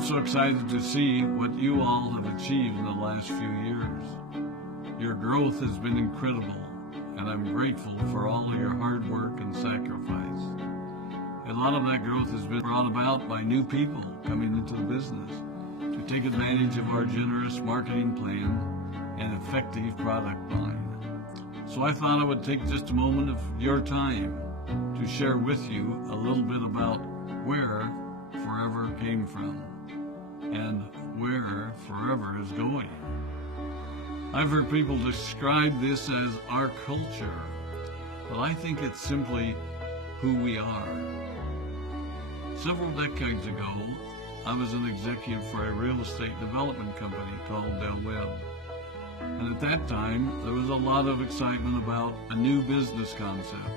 I'm so excited to see what you all have achieved in the last few years. Your growth has been incredible, and I'm grateful for all of your hard work and sacrifice. A lot of that growth has been brought about by new people coming into the business to take advantage of our generous marketing plan and effective product line. So I thought I would take just a moment of your time to share with you a little bit about where Forever came from and where Forever is going. I've heard people describe this as our culture, but I think it's simply who we are. Several decades ago, I was an executive for a real estate development company called Del Webb. And at that time, there was a lot of excitement about a new business concept.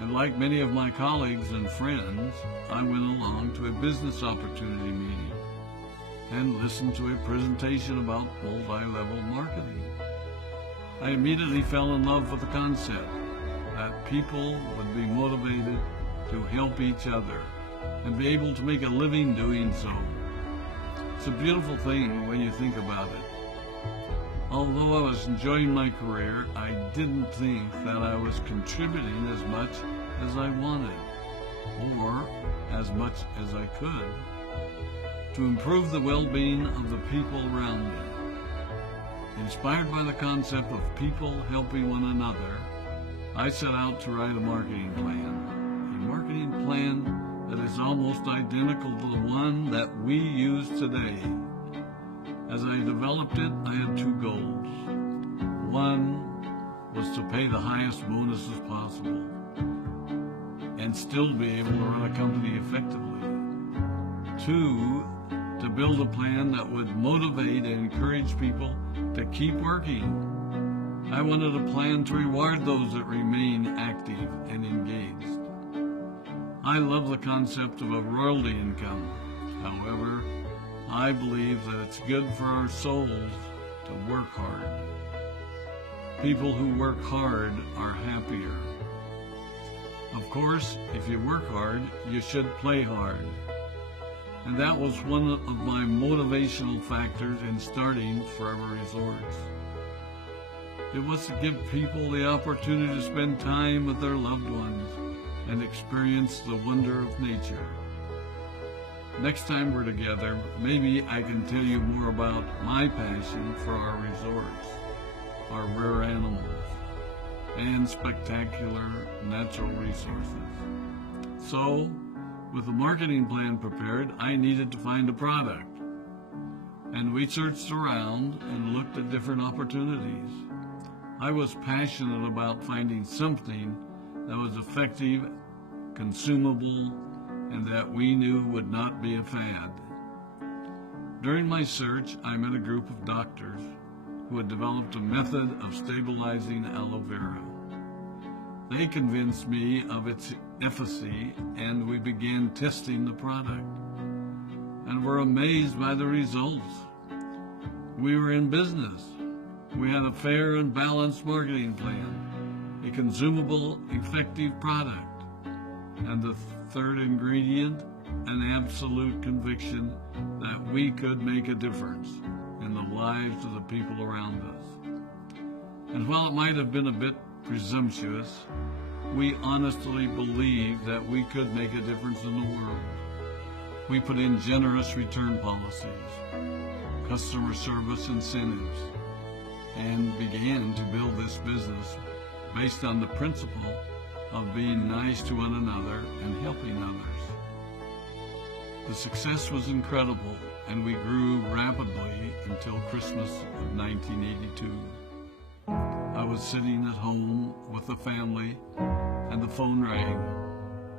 And like many of my colleagues and friends, I went along to a business opportunity meeting and listened to a presentation about multi-level marketing. I immediately fell in love with the concept that people would be motivated to help each other and be able to make a living doing so. It's a beautiful thing when you think about it. Although I was enjoying my career, I didn't think that I was contributing as much as I wanted, or as much as I could, to improve the well-being of the people around me. Inspired by the concept of people helping one another, I set out to write a marketing plan that is almost identical to the one that we use today. As I developed it, I had two goals. One was to pay the highest bonuses possible and still be able to run a company effectively. Two, to build a plan that would motivate and encourage people to keep working. I wanted a plan to reward those that remain active and engaged. I love the concept of a royalty income. However, I believe that it's good for our souls to work hard. People who work hard are happier. Of course, if you work hard, you should play hard. And that was one of my motivational factors in starting Forever Resorts. It was to give people the opportunity to spend time with their loved ones and experience the wonder of nature. Next time we're together, maybe I can tell you more about my passion for our resorts, our rare animals, and spectacular natural resources. So, with the marketing plan prepared, I needed to find a product. And we searched around and looked at different opportunities. I was passionate about finding something that was effective, consumable, and that we knew would not be a fad. During my search, I met a group of doctors who had developed a method of stabilizing aloe vera. They convinced me of its efficacy, and we began testing the product, and were amazed by the results. We were in business. We had a fair and balanced marketing plan, a consumable, effective product, and the third ingredient, an absolute conviction that we could make a difference in the lives of the people around us. And while it might have been a bit presumptuous, we honestly believed that we could make a difference in the world. We put in generous return policies, customer service incentives, and began to build this business based on the principle of being nice to one another and helping others. The success was incredible, and we grew rapidly until Christmas of 1982. I was sitting at home with the family, and the phone rang.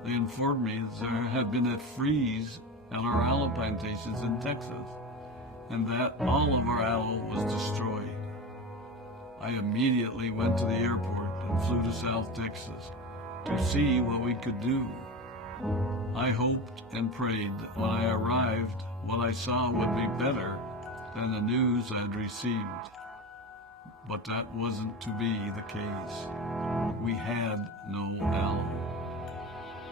They informed me that there had been a freeze at our aloe plantations in Texas, and that all of our aloe was destroyed. I immediately went to the airport and flew to South Texas to see what we could do. I hoped and prayed that when I arrived, what I saw would be better than the news I had received. But that wasn't to be the case. We had no aloe,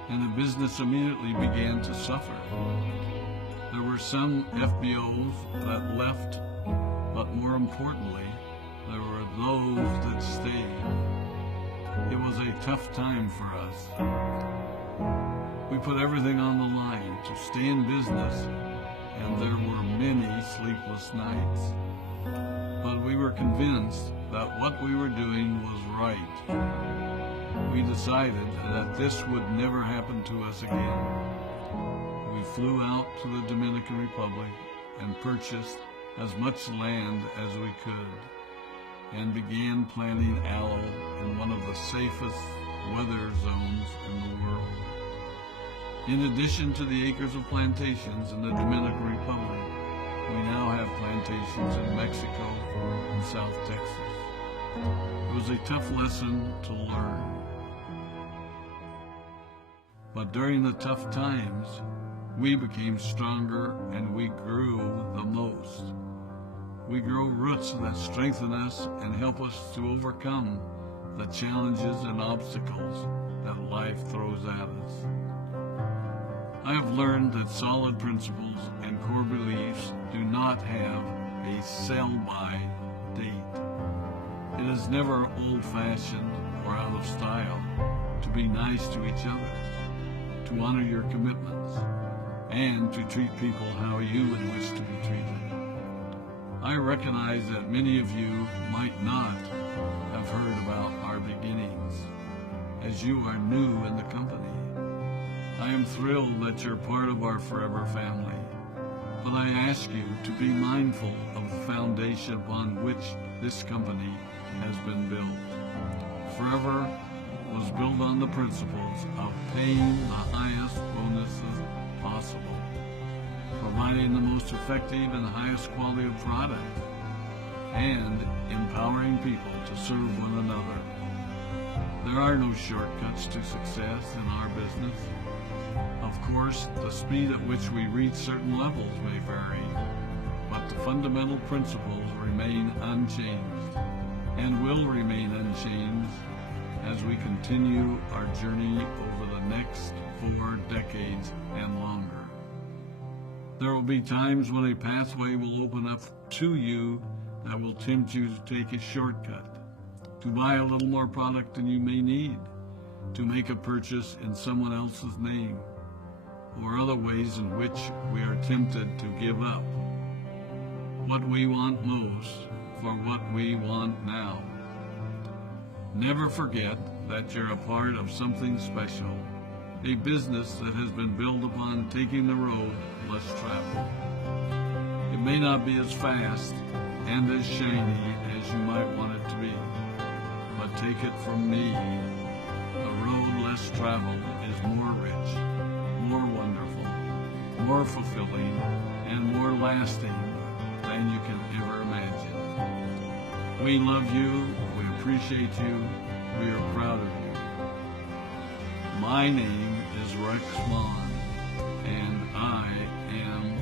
and the business immediately began to suffer. There were some FBOs that left, but more importantly, there were those that stayed. It was a tough time for us. We put everything on the line to stay in business, and there were many sleepless nights. But we were convinced that what we were doing was right. We decided that this would never happen to us again. We flew out to the Dominican Republic and purchased as much land as we could, and began planting aloe in one of the safest weather zones in the world. In addition to the acres of plantations in the Dominican Republic, we now have plantations in Mexico and South Texas. It was a tough lesson to learn. But during the tough times, we became stronger and we grew the most. We grow roots that strengthen us and help us to overcome the challenges and obstacles that life throws at us. I have learned that solid principles and core beliefs do not have a sell-by date. It is never old-fashioned or out of style to be nice to each other, to honor your commitments, and to treat people how you would wish to be treated. I recognize that many of you might not have heard about our beginnings, as you are new in the company. I am thrilled that you're part of our forever family, but I ask you to be mindful of the foundation upon which this company has been built. Forever was built on the principles of paying the highest bonuses possible, providing the most effective and highest quality of product, and empowering people to serve one another. There are no shortcuts to success in our business. Of course, the speed at which we reach certain levels may vary, but the fundamental principles remain unchanged and will remain unchanged as we continue our journey over the next 4 decades and longer. There will be times when a pathway will open up to you that will tempt you to take a shortcut, to buy a little more product than you may need, to make a purchase in someone else's name, or other ways in which we are tempted to give up what we want most for what we want now. Never forget that you're a part of something special, a business that has been built upon taking the road less traveled. It may not be as fast and as shiny as you might want it to be, but take it from me, the road less traveled is more rich, more wonderful, more fulfilling, and more lasting than you can ever imagine. We love you, we appreciate you, we are proud of you. My name is Maughan, and I am